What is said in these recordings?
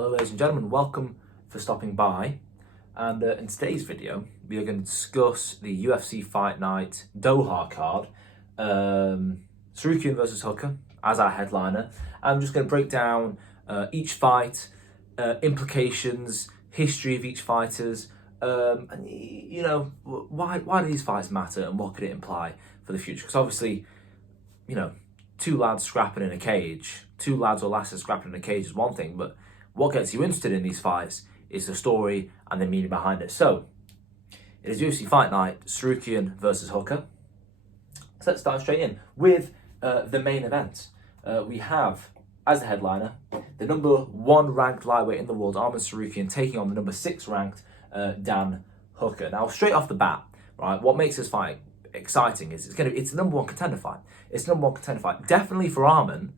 Hello ladies and gentlemen, welcome for stopping by, and in today's video we are going to discuss the UFC Fight Night Doha card, Sarukian versus Hooker as our headliner. I'm just going to break down each fight, implications, history of each fighters, and you know, why do these fights matter and what could it imply for the future, because obviously, you know, two lads scrapping in a cage, two lads or lasses scrapping in a cage is one thing, but what gets you interested in these fights is the story and the meaning behind it. So, it is UFC Fight Night, Sarukian versus Hooker. So let's dive straight in with the main event. We have, as the headliner, the number 1 ranked lightweight in the world, Arman Sarukian, taking on the number 6 ranked Dan Hooker. Now, straight off the bat, right, what makes this fight exciting is it's the number 1 contender fight. It's the number 1 contender fight, definitely for Arman,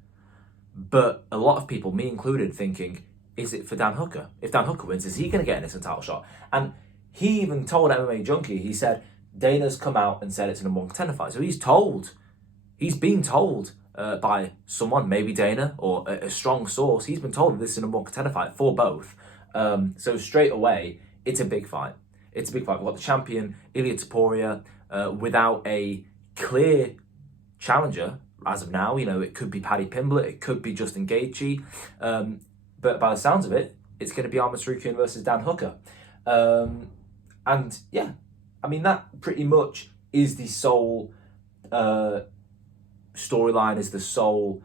but a lot of people, me included, thinking, is it for Dan Hooker? If Dan Hooker wins, is he going to get an instant title shot? And he even told MMA Junkie, he said, Dana's come out and said it's a number 1 contender fight. So he's been told by someone, maybe Dana or a strong source, he's been told that this is a number 1 contender fight for both. So straight away, it's a big fight. It's a big fight. We've got the champion, Ilia Topuria, without a clear challenger as of now. You know, it could be Paddy Pimblett, it could be Justin Gaethje, but by the sounds of it, it's going to be Arman Sarukian versus Dan Hooker. And yeah, I mean, that pretty much is the sole storyline, is the sole,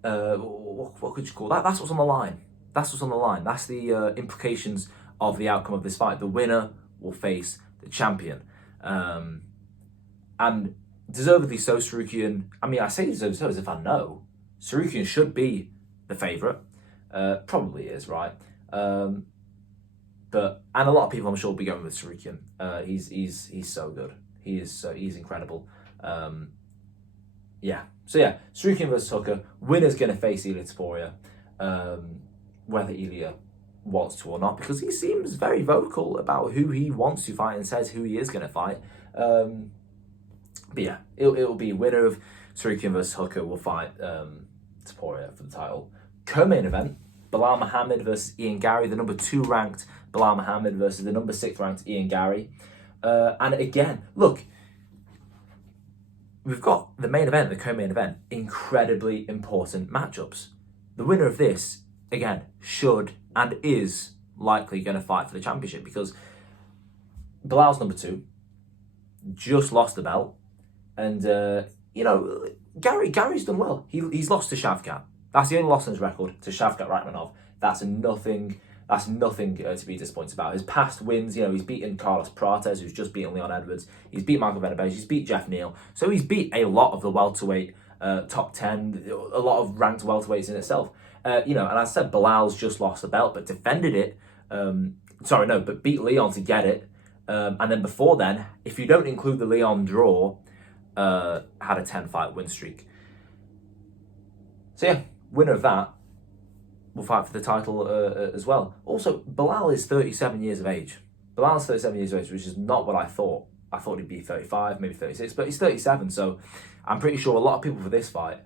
what could you call that? That's what's on the line. That's what's on the line. That's the implications of the outcome of this fight. The winner will face the champion. And deservedly so, Sarukian, I mean, I say deservedly so as if I know. Sarukian should be the favourite. Probably is, right? And a lot of people, I'm sure, will be going with Sarukian. He's so good. He's incredible. Yeah. So yeah, Sarukian versus Hooker. Winner's going to face Ilia Topuria, whether Ilia wants to or not, because he seems very vocal about who he wants to fight and says who he is going to fight. But yeah, it'll be winner of Sarukian versus Hooker will fight Topuria for the title. Co-main event, Belal Muhammad versus Ian Gary, the number 2 ranked Belal Muhammad versus the number 6 ranked Ian Gary. And again, look, we've got the main event, the co-main event, incredibly important matchups. The winner of this, again, should and is likely going to fight for the championship, because Belal's number 2, just lost the belt, and you know, Gary's done well. He's lost to Shavkat. That's the only loss in his record, to Shavkat Rakhmonov. That's nothing to be disappointed about. His past wins, you know, he's beaten Carlos Prates, who's just beaten Leon Edwards. He's beat Michael Venerbej. He's beat Jeff Neal. So he's beat a lot of the welterweight top 10, a lot of ranked welterweights in itself. You know, and as I said, Belal's just lost the belt, but defended it. But beat Leon to get it. And then before then, if you don't include the Leon draw, had a 10-fight win streak. So yeah, winner of that will fight for the title as well. Also, Belal is 37 years of age. Belal's 37 years of age, which is not what I thought. I thought he'd be 35, maybe 36, but he's 37. So I'm pretty sure a lot of people for this fight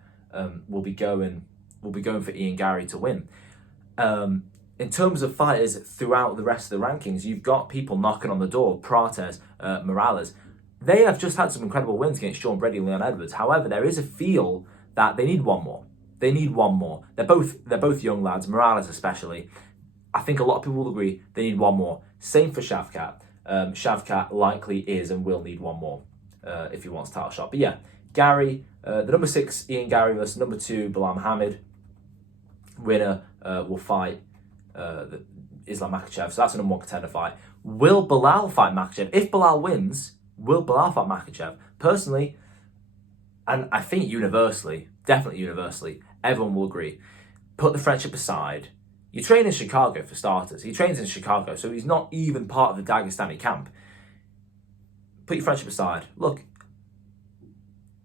will be going for Ian Gary to win. In terms of fighters throughout the rest of the rankings, you've got people knocking on the door. Prates, Morales. They have just had some incredible wins against Sean Brady and Leon Edwards. However, there is a feel that they need one more. They're both young lads, Morales especially. I think a lot of people will agree they need one more. Same for Shavkat. Shavkat likely is and will need one more if he wants a title shot. But yeah, Gary, the number 6 Ian Gary versus number 2 Belal Muhammad. Winner will fight Islam Makhachev. So that's a number 1 contender fight. Will Belal fight Makhachev? If Belal wins, will Belal fight Makhachev? Personally, and I think definitely universally, everyone will agree, put the friendship aside. You train in Chicago, for starters. He trains in Chicago, so he's not even part of the Dagestani camp. Put your friendship aside. Look,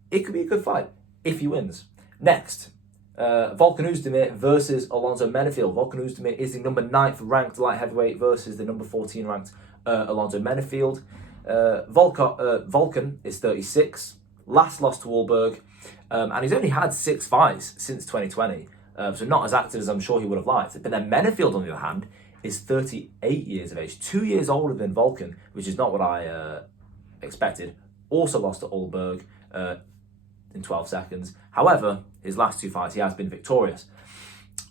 it could be a good fight if he wins. Next, Volkan Oezdemir versus Alonzo Menefield. Volkan Oezdemir is the number 9th ranked light heavyweight versus the number 14 ranked Alonzo Menefield. Volkan is 36, last lost to Wahlberg, and he's only had 6 fights since 2020. So not as active as I'm sure he would have liked. But then Menefield, on the other hand, is 38 years of age, 2 years older than Volkan, which is not what I expected. Also lost to Ulberg in 12 seconds. However, his last 2 fights, he has been victorious.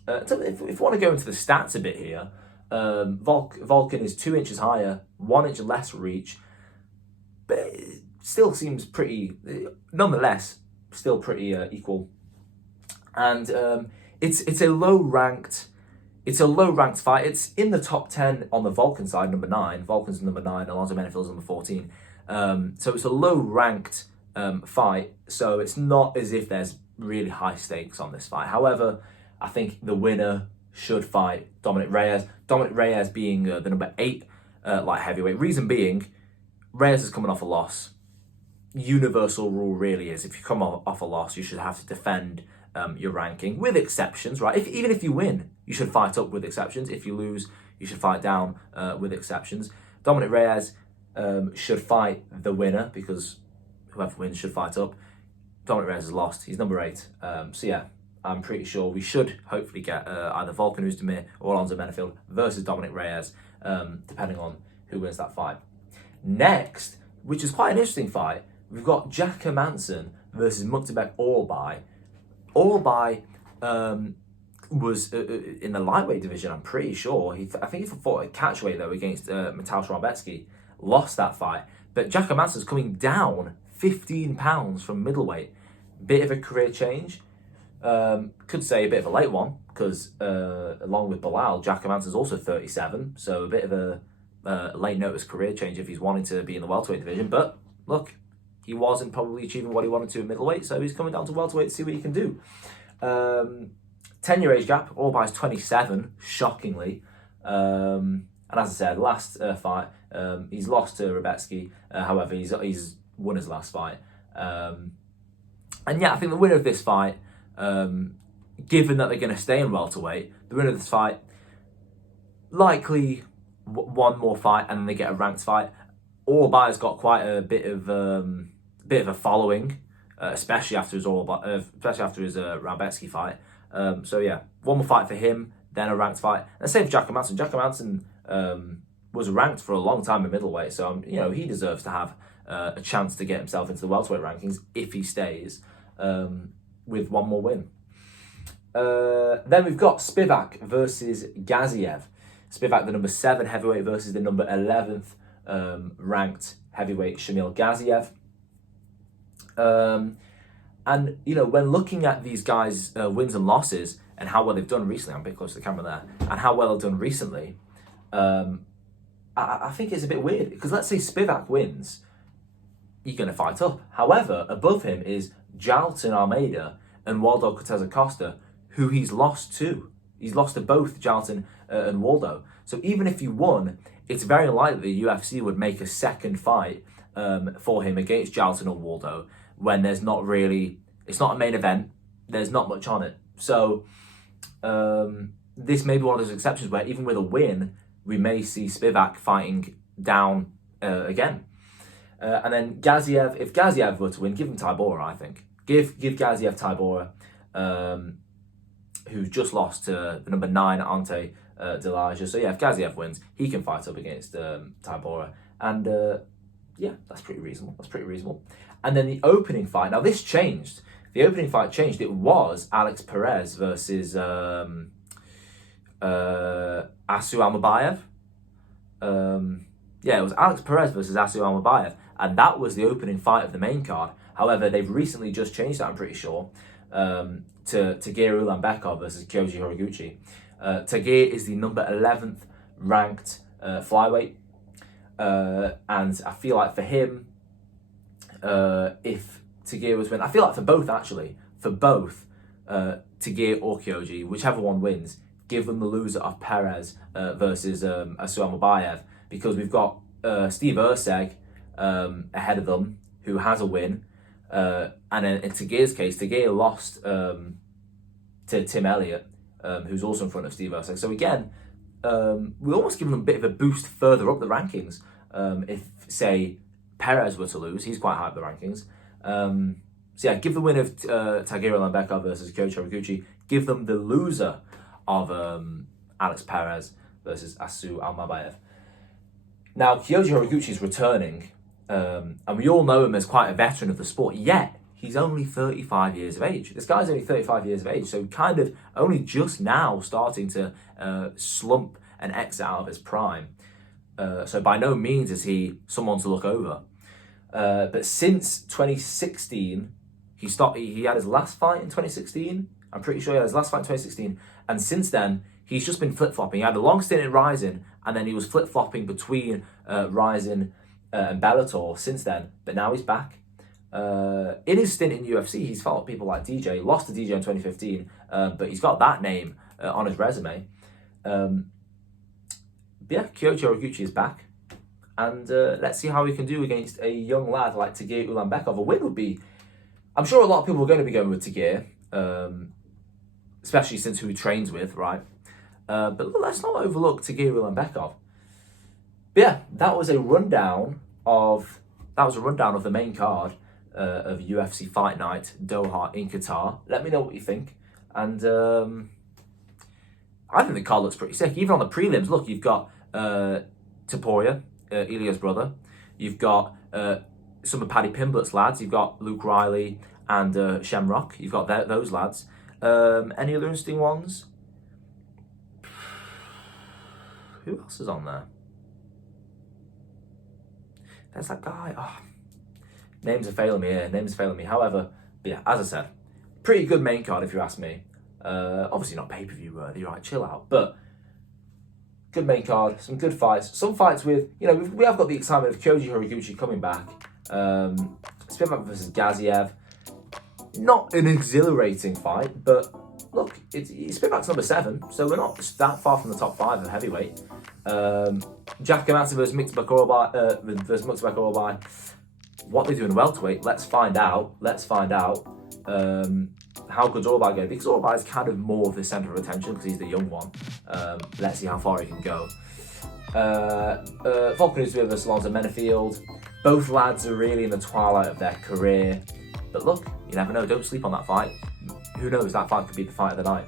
So if we want to go into the stats a bit here, Volkan is 2 inches higher, 1 inch less reach, but it still seems pretty, nonetheless, still pretty equal. And it's a low ranked fight. It's in the top 10 on the Volkan side, number 9. Volkan's number 9, Alonzo Menefield's number 14. So it's a low ranked fight. So it's not as if there's really high stakes on this fight. However, I think the winner should fight Dominic Reyes. Dominic Reyes being the number 8 light heavyweight. Reason being, Reyes is coming off a loss. Universal rule really is, if you come off a loss, you should have to defend your ranking, with exceptions, right? Even if you win, you should fight up, with exceptions. If you lose, you should fight down, with exceptions. Dominic Reyes should fight the winner, because whoever wins should fight up. Dominic Reyes has lost. He's number 8. So yeah, I'm pretty sure we should hopefully get either Volkan Oezdemir or Alonzo Menefield versus Dominic Reyes, depending on who wins that fight. Next, which is quite an interesting fight, we've got Jack Hermansson versus Mukhtabek Orbay. Orbay was in the lightweight division, I'm pretty sure. I think he fought at catchweight, though, against Mateusz Rebecki. Lost that fight. But Jack Hermansson's coming down 15 pounds from middleweight. Bit of a career change. Could say a bit of a late one, because along with Bilal, Jack Hermansson's also 37. So a bit of a late notice career change if he's wanting to be in the welterweight division. But look, he wasn't probably achieving what he wanted to in middleweight, so he's coming down to welterweight to see what he can do. 10-year age gap. Orbay's 27, shockingly. And as I said, last fight, he's lost to Rebecki. However, he's won his last fight. And yeah, I think the winner of this fight, given that they're going to stay in welterweight, the winner of this fight, likely one more fight and then they get a ranked fight. Orbay's got quite a bit of a following, especially after his Rebecki fight. So yeah, one more fight for him, then a ranked fight. And same for Jack Hermansson. Jack Hermansson was ranked for a long time in middleweight, so he deserves to have a chance to get himself into the welterweight rankings if he stays with one more win. Then we've got Spivak versus Gaziev. Spivak, the number 7 heavyweight, versus the number 11th ranked heavyweight Shamil Gaziev. And when looking at these guys' wins and losses and how well they've done recently, I'm a bit close to the camera there, and how well they've done recently, I think it's a bit weird, because let's say Spivak wins, you're going to fight up. However, above him is Jailton Almeida and Waldo Cortez Acosta, who he's lost to. He's lost to both Jailton and Waldo. So even if you won, it's very likely the UFC would make a second fight for him against Jailton or Waldo, when there's not really, it's not a main event, there's not much on it. So this may be one of those exceptions where even with a win, we may see Spivak fighting down again. And then Gaziev, if Gaziev were to win, give him Tybura, I think. Give Gaziev Tybura, who's just lost to the number 9 Ante Delaja. So yeah, if Gaziev wins, he can fight up against Tybura. And yeah, that's pretty reasonable. And then the opening fight, now this changed. The opening fight changed. It was Alex Perez versus Asu Almabayev. Yeah, it was Alex Perez versus Asu Almabayev, and that was the opening fight of the main card. However, they've recently just changed that, I'm pretty sure, to Tagir Ulanbekov versus Kyoji Horiguchi. Tagir is the number 11th ranked flyweight, and I feel like for him, if Tagir was win, I feel like for both, Tagir or Kyoji, whichever one wins, give them the loser of Perez versus Asu Almabayev, because we've got Steve Erceg ahead of them, who has a win, and in Tagir's case, Tagir lost to Tim Elliott, who's also in front of Steve Erceg. So again, we almost give them a bit of a boost further up the rankings. If, say, Perez were to lose, he's quite high up the rankings. So yeah, give the win of Tagir Ulanbekov versus Kyoji Horiguchi, give them the loser of Alex Perez versus Asu Almabayev. Now, Kyoji Horiguchi is returning, and we all know him as quite a veteran of the sport, yet he's only 35 years of age. This guy's only 35 years of age, so kind of only just now starting to slump and exit out of his prime. So by no means is he someone to look over. But since 2016, he had his last fight in 2016. I'm pretty sure he had his last fight in 2016. And since then, he's just been flip-flopping. He had a long stint in Rising, and then he was flip-flopping between Rising and Bellator since then. But now he's back. In his stint in UFC, he's fought people like DJ. Lost to DJ in 2015, but he's got that name on his resume. But yeah, Kyoji Horiguchi is back. And let's see how he can do against a young lad like Tagir Ulanbekov. A win would be... I'm sure a lot of people are going to be going with Tagir, especially since who he trains with, right? But let's not overlook Tagir Ulanbekov. But yeah, that was a rundown of the main card of UFC Fight Night Doha in Qatar. Let me know what you think. And I think the card looks pretty sick. Even on the prelims, look, you've got Topuria, Ilya's brother. You've got some of Paddy Pimblett's lads. You've got Luke Riley and Shamrock. You've got those lads. Any other interesting ones? Who else is on there? There's that guy. Oh, names are failing me here. However, yeah, as I said, pretty good main card if you ask me. Obviously not pay-per-view worthy, right? Chill out. But good main card, some good fights. Some fights with, we have got the excitement of Kyoji Horiguchi coming back. Spivak versus Gaziev. Not an exhilarating fight, but look, Spivak's number 7, so we're not that far from the top 5 of heavyweight. Jack Gamatsu versus Muktabek. What they do in welterweight, let's find out. How good's Orbay going? Because Orbay is kind of more of the centre of attention because he's the young one. Let's see how far he can go. Volkan Ozdemir versus Alonzo Menafield. Both lads are really in the twilight of their career. But look, you never know. Don't sleep on that fight. Who knows? That fight could be the fight of the night.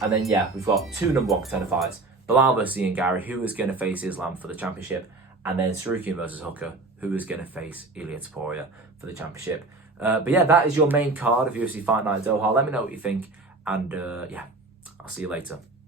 And then, yeah, we've got 2 number 1 contender fights. Bilal versus Ian Gary, who is going to face Islam for the championship. And then Sarukian versus Hooker, who is going to face Ilia Topuria for the championship. But yeah, that is your main card of UFC Fight Night Doha. Let me know what you think. And yeah, I'll see you later.